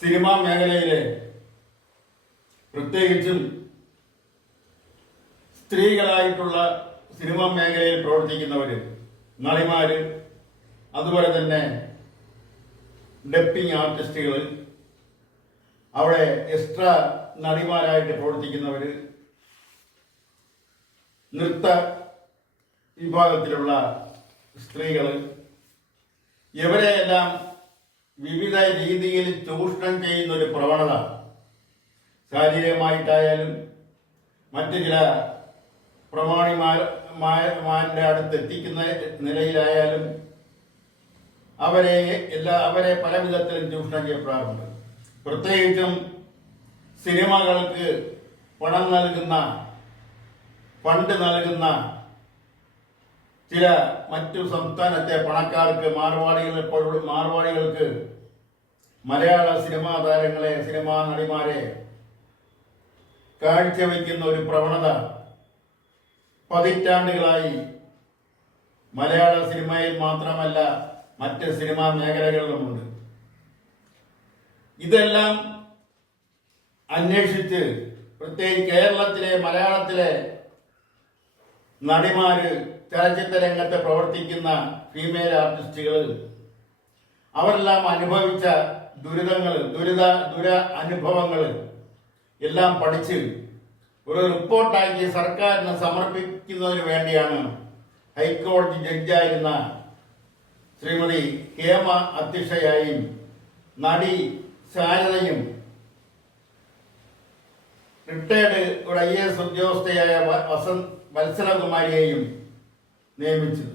Cinema മേഖലയിലെ പ്രത്യേകിച്ചും സ്ത്രീകളായിട്ടുള്ള cinema മേഖലയിൽ പ്രവർത്തിക്കുന്നവര്, നടിമാര്, അതുപോലെ തന്നെ ഡപ്പിംഗ് ആർട്ടിസ്റ്റുകൾ, അവിടെ എക്സ്ട്രാ നടിമാരായിട്ട് പ്രവർത്തിക്കുന്നവര്, നൃത്ത വിഭാഗത്തിലുള്ള സ്ത്രീകൾ, ഇവരെയെല്ലാം വിവിധ രീതിയിൽ ചൂഷണം ചെയ്യുന്ന ഒരു പ്രവണത ശാരീരികമായിട്ടായാലും മറ്റു ചില പ്രമാണിമാരുടെ അടുത്ത് എത്തിക്കുന്ന നിലയിലായാലും അവരെ പല വിധത്തിലും ചൂഷണം ചെയ്യപ്പെടാറുണ്ട്. പ്രത്യേകിച്ചും സിനിമകൾക്ക് ഫണ്ട് നൽകുന്ന ചില മറ്റു സംസ്ഥാനത്തെ പണക്കാർക്ക്, മാർവാടികൾക്ക് മലയാള സിനിമാ താരങ്ങളെ, സിനിമാ നടിമാരെ കാഴ്ചവെക്കുന്ന ഒരു പ്രവണത പതിറ്റാണ്ടുകളായി മലയാള സിനിമയിൽ മാത്രമല്ല മറ്റ് സിനിമാ മേഖലകളിലുമുണ്ട്. ഇതെല്ലാം അന്വേഷിച്ച് പ്രത്യേകിച്ച് കേരളത്തിലെ, മലയാളത്തിലെ നടിമാര്, ചലച്ചിത്ര രംഗത്ത് പ്രവർത്തിക്കുന്ന ഫീമെയിൽ ആർട്ടിസ്റ്റുകൾ, അവരെല്ലാം അനുഭവിച്ച ദുര അനുഭവങ്ങൾ എല്ലാം പഠിച്ച് ഒരു റിപ്പോർട്ടാക്കി സർക്കാരിന് സമർപ്പിക്കുന്നതിന് വേണ്ടിയാണ് ഹൈക്കോടതി ജഡ്ജായിരുന്ന ശ്രീമതി ഹേമ അധ്യക്ഷയായും നടി ശാരദയും റിട്ടയർഡ് ഒരു IAS ഉദ്യോഗസ്ഥയായ വത്സലകുമാരിയെയും നിയമിച്ചത്.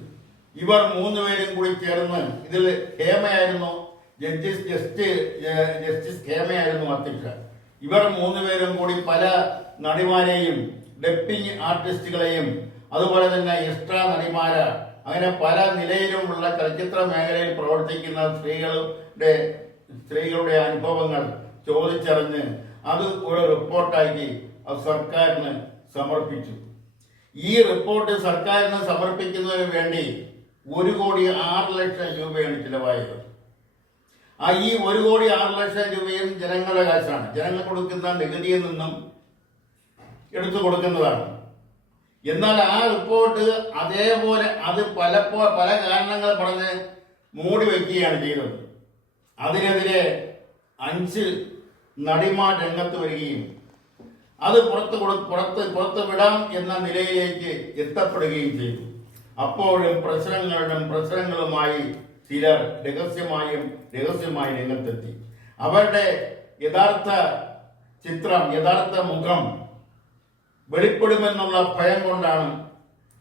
ഇവർ മൂന്നുപേരും കൂടി ചേർന്ന്, ഇതിൽ ഹേമയായിരുന്നു ജസ്റ്റിസ് ഹേമയായിരുന്നു അധ്യക്ഷ. ഇവർ മൂന്നുപേരും കൂടി പല നടിമാരെയും, ഡപ്പിംഗ് ആർട്ടിസ്റ്റുകളെയും, അതുപോലെ തന്നെ എക്സ്ട്രാ നടിമാര, അങ്ങനെ പല നിലയിലുമുള്ള ചലച്ചിത്ര മേഖലയിൽ പ്രവർത്തിക്കുന്ന സ്ത്രീകളുടെ അനുഭവങ്ങൾ ചോദിച്ചറിഞ്ഞ് അത് ഒരു റിപ്പോർട്ടാക്കി സർക്കാരിന് സമർപ്പിച്ചു. ഈ റിപ്പോർട്ട് സർക്കാരിന് സമർപ്പിക്കുന്നതിന് വേണ്ടി 1,06,00,000 രൂപയാണ് ചിലവായത്. ഈ 1,06,00,000 രൂപയും ജനങ്ങളുടെ കാശാണ്, ജനങ്ങൾ കൊടുക്കുന്ന നികുതിയിൽ നിന്നും എടുത്തു കൊടുക്കുന്നതാണ്. എന്നാൽ ആ റിപ്പോർട്ട് അതേപോലെ അത് പല കാരണങ്ങൾ പറഞ്ഞ് മൂടി വയ്ക്കുകയാണ് ചെയ്തത്. അതിനെതിരെ 5 നടിമാർ രംഗത്ത് വരികയും അത് പുറത്ത് വിടാം എന്ന നിലയിലേക്ക് എത്തപ്പെടുകയും ചെയ്തു. അപ്പോഴും പ്രശ്നങ്ങളുമായി ചിലർ രഹസ്യമായി രംഗത്തെത്തി. അവരുടെ യഥാർത്ഥ ചിത്രം, യഥാർത്ഥ മുഖം വെളിപ്പെടുമെന്നുള്ള ഭയം കൊണ്ടാണ്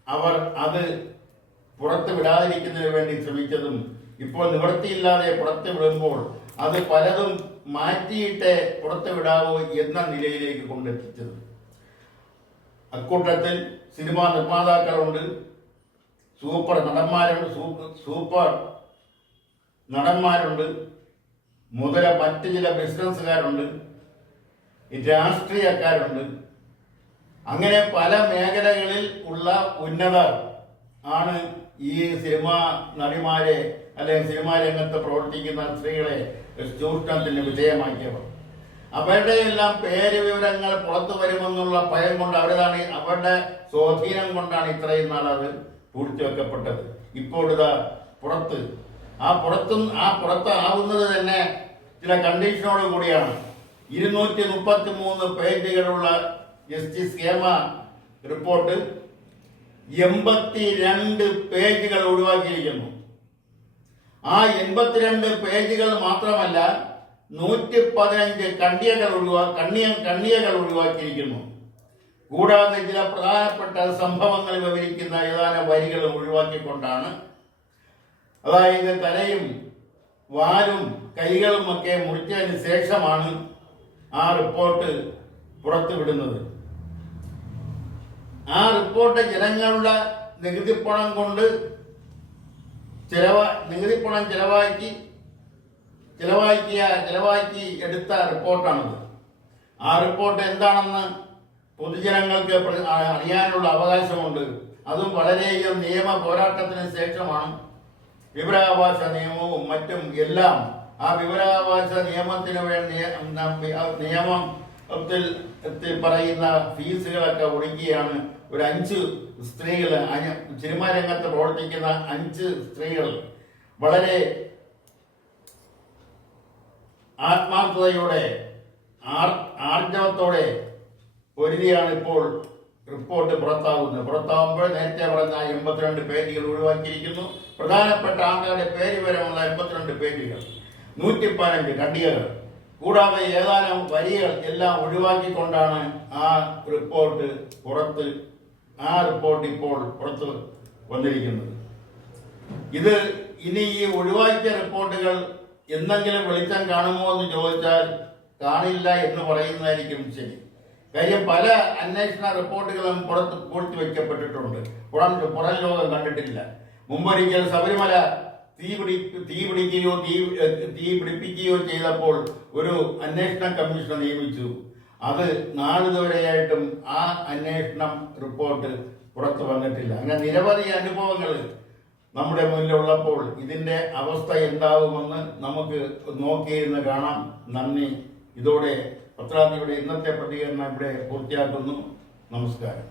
അവർ അത് പുറത്ത് വിടാതിരിക്കുന്നതിന് വേണ്ടി ശ്രമിച്ചതും ഇപ്പോൾ നിവൃത്തിയില്ലാതെ പുറത്ത് വിടുമ്പോൾ അത് പലതും മാറ്റിയിട്ട് പുറത്ത് വിടാവോ എന്ന നിലയിലേക്ക് കൊണ്ടെത്തിച്ചത്. അക്കൂട്ടത്തിൽ സിനിമാ നിർമ്മാതാക്കളുണ്ട്, സൂപ്പർ നടന്മാരുണ്ട്, മറ്റ് ചില ബിസിനസ്സുകാരുണ്ട്, രാഷ്ട്രീയക്കാരുണ്ട്. അങ്ങനെ പല മേഖലകളിൽ ഉള്ള ഉന്നതർ ആണ് ഈ സിനിമാ നടിമാരെ അല്ലെങ്കിൽ സിനിമാ രംഗത്ത് പ്രവർത്തിക്കുന്ന സ്ത്രീകളെ ചൂഷണത്തിന് വിധേയമാക്കിയവർ. അവരുടെ എല്ലാം പേര് വിവരങ്ങൾ പുറത്തു വരുമെന്നുള്ള ഭയം കൊണ്ട് അവരുടെ സ്വാധീനം കൊണ്ടാണ് ഇത്രയും നാൾ അത് പൂഴ്ത്തിവെക്കപ്പെട്ടത്. ഇപ്പോൾ ഇതാ പുറത്താവുന്നത് തന്നെ ചില കണ്ടീഷനോട് കൂടിയാണ്. 233 പേജുകളുള്ള ജസ്റ്റിസ് ഹേമ റിപ്പോർട്ട് 82 പേജുകൾ ഒഴിവാക്കിയിരിക്കുന്നു. ആ 82 പേജുകൾ മാത്രമല്ല 115 കണ്ണിയകൾ ഒഴിവാക്കിയിരിക്കുന്നു. കൂടാതെ ചില പ്രധാനപ്പെട്ട സംഭവങ്ങൾ വിവരിക്കുന്ന ഏതാനും വരികൾ ഒഴിവാക്കിക്കൊണ്ടാണ്, അതായത് തലയും വാലും കൈകളും ഒക്കെ മുറിച്ചതിന് ശേഷമാണ് ആ റിപ്പോർട്ട് പുറത്തുവിടുന്നത്. ആ റിപ്പോർട്ട് ജനങ്ങളുടെ നികുതിപ്പണം ചെലവാക്കി എടുത്ത റിപ്പോർട്ടാണിത്. ആ റിപ്പോർട്ട് എന്താണെന്ന് പൊതുജനങ്ങൾക്ക് അറിയാനുള്ള അവകാശമുണ്ട്. അതും വളരെയധികം നിയമ പോരാട്ടത്തിന് ശേഷമാണ് വിവരാവകാശ നിയമവും മറ്റും എല്ലാം ആ വിവരാവകാശ നിയമത്തിന് വേണ്ടി നിയമത്തിൽ പറയുന്ന ഫീസുകളൊക്കെ ഒടുക്കിയാണ് ഒരു 5 സ്ത്രീകൾ, സിനിമാ രംഗത്ത് പ്രവർത്തിക്കുന്ന 5 സ്ത്രീകൾ വളരെ ആത്മാർത്ഥതയോടെ ആർജവത്തോടെ പൊരുതിയാണ് ഇപ്പോൾ റിപ്പോർട്ട് പുറത്താവുമ്പോൾ നേരത്തെ പറഞ്ഞ 82 പേജുകൾ ഒഴിവാക്കിയിരിക്കുന്നു. പ്രധാനപ്പെട്ട ആൾക്കാരുടെ പേര് വരെയുള്ള 82 പേജുകൾ, 115 ഖണ്ഡികകൾ, കൂടാതെ ഏതാനും വരികൾ എല്ലാം ഒഴിവാക്കിക്കൊണ്ടാണ് ആ റിപ്പോർട്ട് ഇപ്പോൾ പുറത്ത് വന്നിരിക്കുന്നത്. ഇത് ഇനി ഈ ഒഴിവാക്കിയ റിപ്പോർട്ടുകൾ എന്തെങ്കിലും വെളിച്ചം കാണുമോ എന്ന് ചോദിച്ചാൽ കാണില്ല എന്ന് പറയുന്നതായിരിക്കും ശരി. കാര്യം പല അന്വേഷണ റിപ്പോർട്ടുകളും പുറത്ത് പൂഴ്ത്തിവെക്കപ്പെട്ടിട്ടുണ്ട്, പുറം ലോകം കണ്ടിട്ടില്ല. മുമ്പൊരിക്കൽ ശബരിമല തീ പിടിപ്പിക്കുകയോ ചെയ്തപ്പോൾ ഒരു അന്വേഷണ കമ്മീഷനെ നിയമിച്ചു. അത് നാളിതുവരെയായിട്ടും ആ അന്വേഷണം റിപ്പോർട്ട് പുറത്തു വന്നിട്ടില്ല. അങ്ങനെ നിരവധി അനുഭവങ്ങൾ നമ്മുടെ മുന്നിലുള്ളപ്പോൾ ഇതിന്റെ അവസ്ഥ എന്താവുമെന്ന് നമുക്ക് നോക്കിയിരുന്ന് കാണാം. നന്ദി. ഇതോടെ പത്രാധിയുടെ ഇന്നത്തെ പ്രതികരണം ഇവിടെ പൂർത്തിയാക്കുന്നു. നമസ്കാരം.